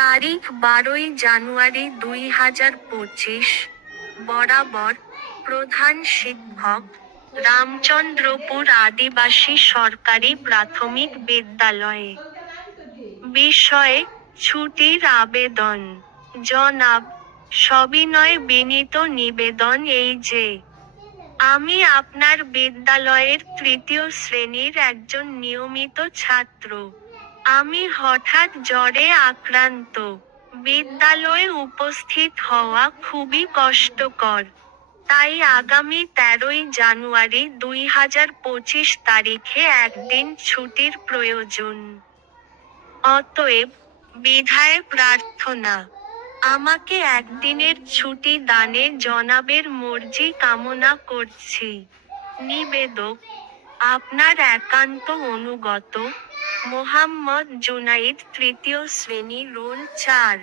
তারিখ 12ই জানুয়ারি 2025। বরাবর, প্রধান শিক্ষক, রামচন্দ্রপুর আদিবাসী সরকারি প্রাথমিক বিদ্যালয়ে। বিষয়, ছুটির আবেদন। জনাব, সবিনয় বিনীত নিবেদন এই যে, আমি আপনার বিদ্যালয়ের তৃতীয় শ্রেণীর একজন নিয়মিত ছাত্র। আমি হঠাৎ জ্বরে আক্রান্ত। বিদ্যালয়ে উপস্থিত হওয়া খুবই কষ্টকর। তাই আগামী 13ই জানুয়ারি 2025 তারিখে একদিন ছুটির প্রয়োজন। অতএব, বিধায় প্রার্থনা, আমাকে একদিনের ছুটি দানে জনাবের মর্জি কামনা করছি। নিবেদক, আপনার একান্ত অনুগত, মোহাম্মদ জুনাইদ, তৃতীয় শ্রেণী, রোল 4।